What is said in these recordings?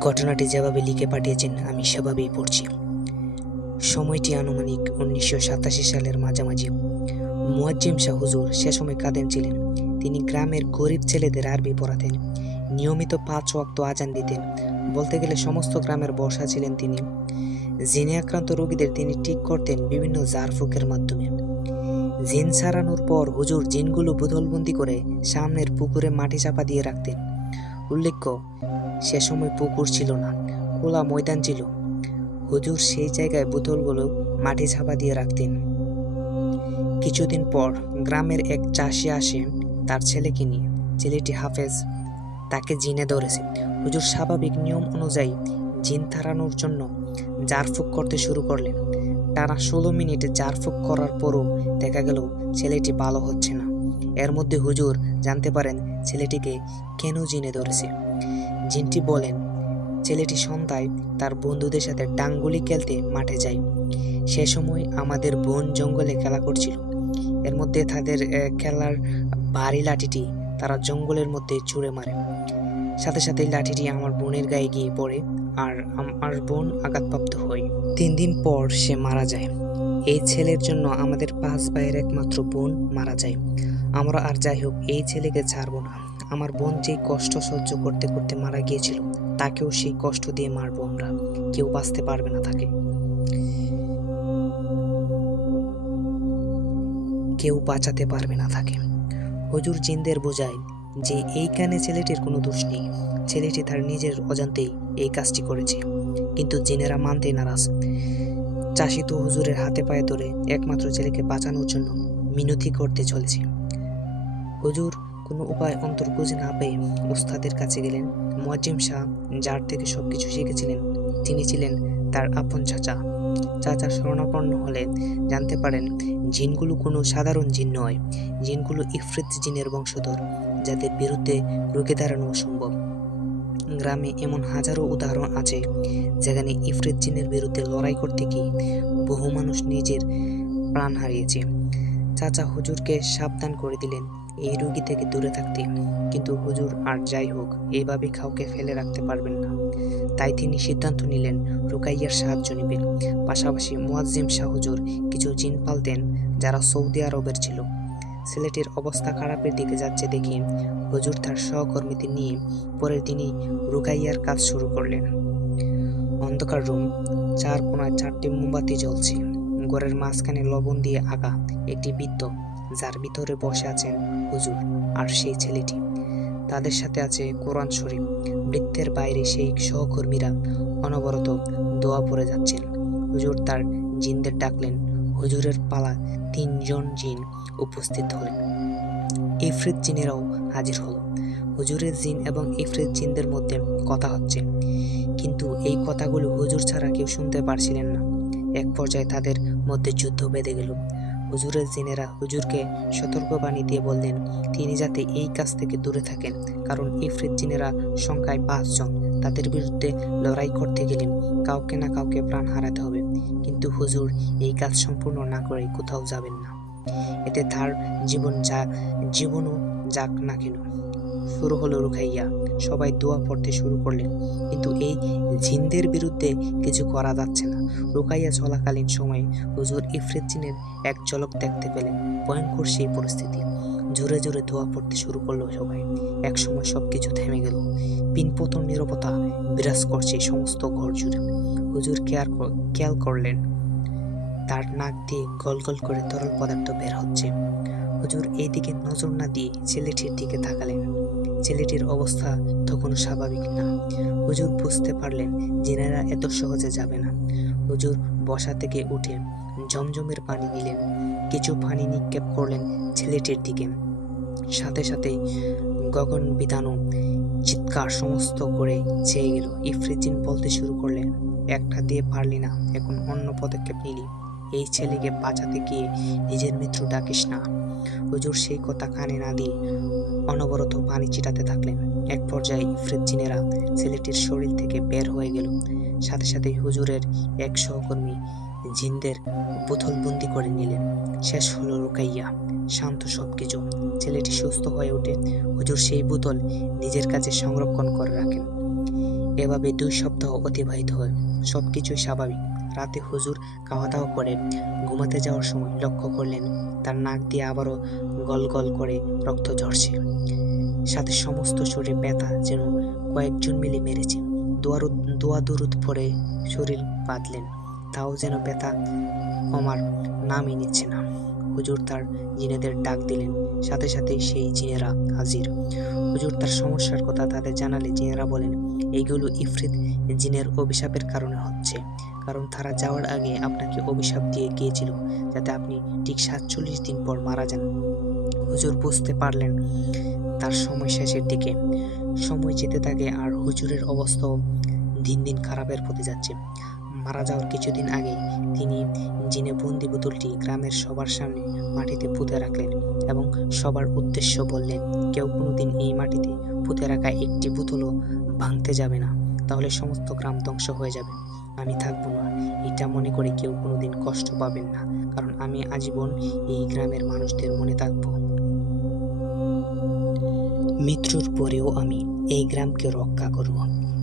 ঘটনাটি যেভাবে লিখে পাঠিয়েছেন, আমি সেভাবেই পড়ছি। সময়টি আনুমানিক উনিশশো সাতাশি সালের মাঝামাঝি। মুয়াজ্জিম শাহ হুজুর সে সময় কাদেন ছিলেন। তিনি গ্রামের গরিব ছেলেদের আরবি পড়াতেন, নিয়মিত পাঁচ ওয়াক্ত আজান দিতেন। বলতে গেলে সমস্ত গ্রামের বর্ষা ছিলেন তিনি। জিনে আক্রান্ত রোগীদের তিনি ঠিক করতেন বিভিন্ন জারফুকের মাধ্যমে। জিন সারানোর পর হুজুর জিনগুলো বোতলবন্দি করে সামনের পুকুরে মাটি চাপা দিয়ে রাখতেন। উল্লেখ্য, সে সময় পুকুর ছিল না, খোলা ময়দান ছিল। হুজুর সেই জায়গায় বোতলগুলো মাটি ছাপা দিয়ে রাখতেন। কিছুদিন পর গ্রামের এক চাষি আসেন তার ছেলেকে নিয়ে। ছেলেটি হাফেজ, তাকে জিনে ধরেছে। হুজুর স্বাভাবিক নিয়ম অনুযায়ী জিন তাড়ানোর জন্য জারফুক করতে শুরু করলেন। টানা ষোলো মিনিটে জারফুক করার পরও দেখা গেল ছেলেটি ভালো হচ্ছে না। এর মধ্যে হুজুর জানতে পারেন ছেলেটিকে কেন জিনে ধরেছে। জিনটি বলেন, ছেলেটি সন্ধ্যায় তার বন্ধুদের সাথে ডাঙ্গুলি খেলতে মাঠে যায়। সে সময় আমাদের বন জঙ্গলে খেলা করছিল। এর মধ্যে তাদের খেলার ভারী লাঠিটি তারা জঙ্গলের মধ্যে ছুঁড়ে মারে। সাথে সাথে লাঠিটি আমার বোনের গায়ে গিয়ে পড়ে আর আমার বোন আঘাতপ্রাপ্ত হয়। তিন দিন পর সে মারা যায়। এই ছেলের জন্য আমাদের পাঁচ ভাইয়ের একমাত্র বোন মারা যায়। আমরা আর যাই হোক, এই ছেলেকে ছাড়বো না। আমার বোন যেই কষ্ট সহ্য করতে করতে মারা গিয়েছিল, তাকেও সেই কষ্ট দিয়ে মারবো আমরা। কেউ বাঁচতে পারবে না তাকে। কেউ বাঁচাতে পারবে না তাকে। হুজুর জিনদের বোঝায় যে এই কানে ছেলেটির কোনো দোষ নেই। ছেলেটি তার নিজের অজান্তেই এই কাজটি করেছে। কিন্তু জিনেরা মানতে নারাজ। চাষি তো হুজুরের হাতে পায়ে ধরে একমাত্র ছেলেকে বাঁচানোর জন্য মিনতি করতে চলেছে। হুজুর কোনো উপায় অন্তর খুঁজে না পেয়ে ওস্তাদের কাছে গেলেন। মুয়াজ্জিম শাহ যার থেকে সব কিছু শিখেছিলেন। তিনি ছিলেন তার আপন চাচা। চাচা শরণাপন্ন হলে জানতে পারেন, জিনগুলো কোনো সাধারণ জিন নয়। জিনগুলো ইফরিত জিনের বংশধর, যাদের বিরুদ্ধে রুখে দাঁড়ানো অসম্ভব। গ্রামে এমন হাজারো উদাহরণ আছে, যেখানে ইফরিত জিনের বিরুদ্ধে লড়াই করতে গিয়ে বহু মানুষ নিজের প্রাণ হারিয়েছে। চাচা হুজুরকে সাবধান করে দিলেন। এই রোগী থেকে দূরে থাকতে। কিন্তু হুজুর, আর যাই হোক এইভাবে কাউকে ফেলে রাখতে পারবেন না। তাই তিনি সিদ্ধান্ত নিলেন, রুকাইয়ার সাহায্য নেবেন। পাশাপাশি মুয়াজ্জিম শাহ হুজুর কিছু জিন পালতেন যারা সৌদি আরবের ছিল। ছেলেটির অবস্থা খারাপের দিকে যাচ্ছে দেখে হুজুর তার সহকর্মীদের নিয়ে পরের দিনই রুকাইয়ার কাজ শুরু করলেন। অন্ধকার রুম, চার কোনায় চারটি মোমবাতি জ্বলছে। ঘরের মাঝখানে লবণ দিয়ে আঁকা একটি বৃত্ত। যার ভিতরে বসে আছেন হুজুর আর সেই ছেলেটি। তাদের সাথে আছে কোরআন শরীফ। বৃত্তের বাইরে সেই সহকর্মীরা অনবরত দোয়া পড়ে যাচ্ছেন। হুজুর তার জিনদের ডাকলেন। হুজুরের পালা তিনজন জিন উপস্থিত হলেন। ইফরিত জিনেরাও হাজির হল। হুজুরের জিন এবং ইফরিত জিনদের মধ্যে কথা হচ্ছে। কিন্তু এই কথাগুলো হুজুর ছাড়া কেউ শুনতে পারছিলেন না। এক পর্যায়ে তাদের মধ্যে যুদ্ধ বেঁধে গেল। হুজুরের জিনেরা হুজুরকে সতর্কবাণী দিয়ে বললেন, তিনি যাতে এই কাজ থেকে দূরে থাকেন, কারণ ইফরিত জিনেরা সংখ্যায় পাঁচজন তাদের বিরুদ্ধে লড়াই করতে গেলেন কাউকে না কাউকে প্রাণ হারাতে হবে। কিন্তু হুজুর, এই কাজ সম্পূর্ণ না করে কোথাও যাবেন না। এতে তার জীবন যা, জীবনও যাক না কেন। শুরু হলো রুখাইয়া। সবাই দোয়া পড়তে শুরু করলেন। কিন্তু এই জিনদের বিরুদ্ধে কিছু করা যাচ্ছে না। রুকাইয়া চলাকালীন সময়ে হুজুর ইফরিত জিনের এক ঝলক দেখতে পেলেন। ভয়ঙ্কর সেই পরিস্থিতি। জোরে জোরে দোয়া পড়তে শুরু করল সবাই। এক সময় সব কিছু থেমে গেল। পিনপতন নিরবতা বিরাজ করছে সমস্ত ঘর জুড়ে। হুজুর কেয়ার খেয়াল করলেন, তার নাক দিয়ে গল গল করে তরল পদার্থ বের হচ্ছে। হুজুর এই দিকে নজর না দিয়ে ছেলেটির দিকে তাকালেন। ছেলেটির অবস্থা তখন স্বাভাবিক না। হুজুর বুঝতে পারলেন জেনারা এত সহজে যাবে না। হুজুর বসা থেকে উঠে জমজমের পানি নিলেন কিছু পানি নিক্ষেপ করলেন ছেলেটির দিকে। সাথে সাথে গগন বিধানো চিৎকার সমস্ত করে চেয়ে গেল। ইফরিজিন বলতে শুরু করলেন, একটা দিয়ে পারলি না, এখন অন্য পদক্ষেপ নিলি। এই ছেলেকে বাঁচাতে গিয়ে নিজের মৃত্যু ডাকিস না। হুজুর সেই কথা কানে না দিয়ে অনবরত পানি চিটাতে থাকলেন। এক পর্যায়ে ইফরিত ছেলেটির শরীর থেকে বের হয়ে গেল। সাথে সাথে হুজুরের এক সহকর্মী জিনদের বোতলবন্দি করে নিলেন। শেষ হলো রুকাইয়া। শান্ত সবকিছু। ছেলেটি সুস্থ হয়ে ওঠে। হুজুর সেই বোতল নিজের কাছে সংরক্ষণ করে রাখেন। এভাবে দুই সপ্তাহ অতিবাহিত হয়। সব কিছুই স্বাভাবিক। রাতে হুজুর খাওয়া দাওয়া করে। ঘুমাতে যাওয়ার সময় লক্ষ্য করলেন, তার নাক দিয়ে আবারও গল গল করে রক্ত ঝরছে। সাথে সমস্ত শরীরে ব্যথা যেন কয়েকজন মিলে মেরেছে। দোয়ার দোয়া দুরুদ পরে শরীর বাঁধলেন। তাও যেন ব্যথা কমার নামই নিচ্ছে না। হুজুর তার জিনেদের ডাক দিলেন। সাথে সাথে সেই জিনেরা হাজির। হুজুর তার সমস্যার কথা তাদের জানালে জিনেরা বলেন, এইগুলো ইফরিত জিনের অভিশাপের কারণে হচ্ছে। কারণ তারা যাওয়ার আগে আপনাকে অভিশাপ দিয়ে গিয়েছিল, যাতে আপনি ঠিক সাতচল্লিশ দিন পর মারা যান। হুজুর বুঝতে পারলেন তার সময় শেষের দিকে। সময় যেতে থাকে আর হুজুরের অবস্থাও দিন দিন খারাপের পথে যাচ্ছে। মারা যাওয়ার কিছুদিন আগে তিনি জিনে বন্দি বোতলটি গ্রামের সবার সামনে মাটিতে পুঁতে রাখলেন এবং সবার উদ্দেশ্য বললেন, কেউ কোনোদিন এই মাটিতে পুঁতে রাখা একটি বোতলও ভাঙতে যাবে না, তাহলে সমস্ত গ্রাম ধ্বংস হয়ে যাবে। আমি থাকব না। এটা মনে করে কেউ কোনোদিন কষ্ট পাবেন না, কারণ আমি আজীবন এই গ্রামের মানুষদের মনে থাকব। মৃত্যুর পরেও আমি এই গ্রামকে রক্ষা করব।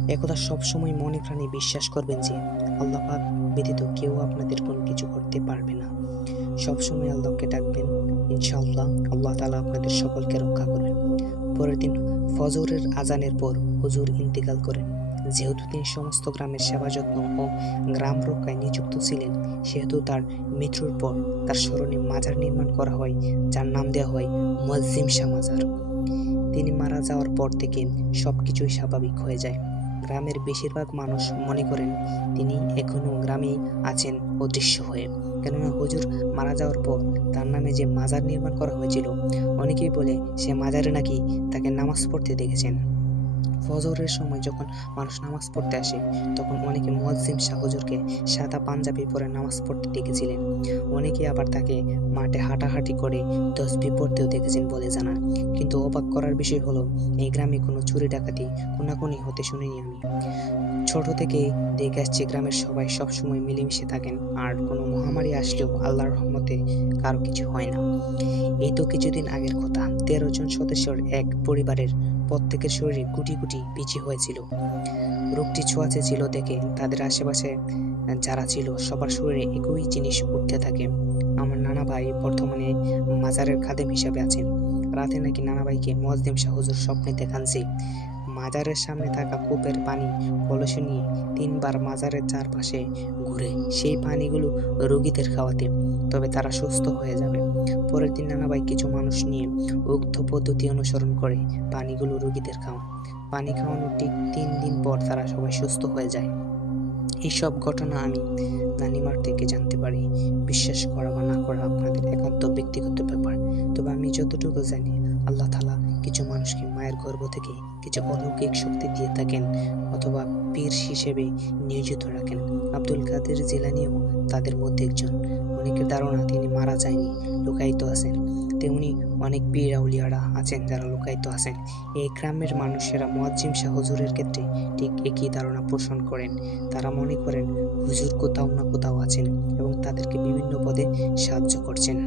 একথা সবসময় মনে প্রাণে বিশ্বাস করবেন যে আল্লাহ পাক ব্যতীত কেউ আপনাদের কোনো কিছু করতে পারবে না। সবসময় আল্লাহকে ডাকবেন, ইনশাআল্লাহ আল্লাহ তালা আপনাদের সকলকে রক্ষা করবেন। পরের দিন ফজরের আজানের পর হুজুর ইন্তেকাল করেন। যেহেতু তিনি সমস্ত গ্রামের সেবা যত্ন ও গ্রাম রক্ষায় নিযুক্ত ছিলেন, সেহেতু তার মৃত্যুর পর তার স্মরণে মাজার নির্মাণ করা হয়, যার নাম দেওয়া হয় মজ্জিম শাহ মাজার। তিনি মারা যাওয়ার পর থেকে সব কিছুই স্বাভাবিক হয়ে যায়। গ্রামের বেশিরভাগ মানুষ মনে করেন তিনি এখনও গ্রামেই আছেন অদৃশ্য হয়ে। কেননা হুজুর মারা যাওয়ার পর তার নামে যে মাজার নির্মাণ করা হয়েছিল, অনেকেই বলে সে মাজারে নাকি তাকে নামাজ পড়তে দেখেছেন। ফজরের সময় যখন মানুষ নামাজ পড়তে আসে, তখন অনেকে মুয়াজ্জিম শাহ হুজুরকে সাদা পাঞ্জাবি পরে নামাজ পড়তে দেখেছিলেন অনেকে আবার তাকে মাঠে হাঁটাহাঁটি করে তসবি পড়তেও দেখেছেন বলে জানান। কিন্তু অবাক করার বিষয় হলো, এই গ্রামে কোনো চুরি ডাকাতি কোনাকুনি হতে শুনিনি আমি। ছোট থেকে দেখে আসছি গ্রামের সবাই সবসময় মিলেমিশে থাকেন, আর কোনো মহামারী আসলেও আল্লাহর রহমতে কারও কিছু হয় না। এই তো কিছুদিন আগের কথা, তেরো জন সদস্যর এক পরিবারের প্রত্যেকের শরীরে গুটি গুটি বিচি হয়েছিল। রোগটি ছোঁয়াচে ছিল দেখে তাদের আশেপাশে যারা ছিল সবার শরীরে একই জিনিস উঠতে থাকে। আমার নানা ভাই বর্তমানে মাজারের খাদেম হিসাবে আছেন। রাতে নাকি নানা ভাইকে মজদিম শাহ হুজুর স্বপ্নে দেখান যে মাজারের সামনে থাকা কূপের পানি কলসে নিয়ে তিনবার মাজারের চারপাশে ঘুরে সেই পানিগুলো রোগীদের খাওয়াতে, তবে তারা সুস্থ হয়ে যাবে। পরের দিন নানাভাই কিছু মানুষ নিয়ে উক্ত পদ্ধতি অনুসরণ করে পানিগুলো রোগীদের খাওয়ান। পানি খাওয়ানোর ঠিক তিন দিন পর তারা সবাই সুস্থ হয়ে যায়। এইসব ঘটনা আমি নানিমার থেকে জানতে পারি। বিশ্বাস করা বা না করা আপনাদের একান্ত ব্যক্তিগত ব্যাপার। তবে আমি যতটুকু জানি, আল্লাহ তালা কিছু মানুষকে মায়ের গর্ভ থেকে কিছু অলৌকিক শক্তি দিয়ে থাকেন অথবা পীর হিসেবে নিয়োজিত রাখেন। আব্দুল কাদের জিলানিও তাদের মধ্যে একজন। অনেকের ধারণা তিনি মারা যায়নি, লুকায়িত আছেন। তেমনি অনেক পীর আউলিয়ারা আছেন, যারা লুকায়িত আছেন। এই গ্রামের মানুষেরা মোয়াজ্জিম শাহ হুজুরের ক্ষেত্রে ঠিক একই ধারণা পোষণ করেন। তারা মনে করেন, হুজুর কোথাও না কোথাও আছেন এবং তাদেরকে বিভিন্ন পদে সাহায্য করছেন।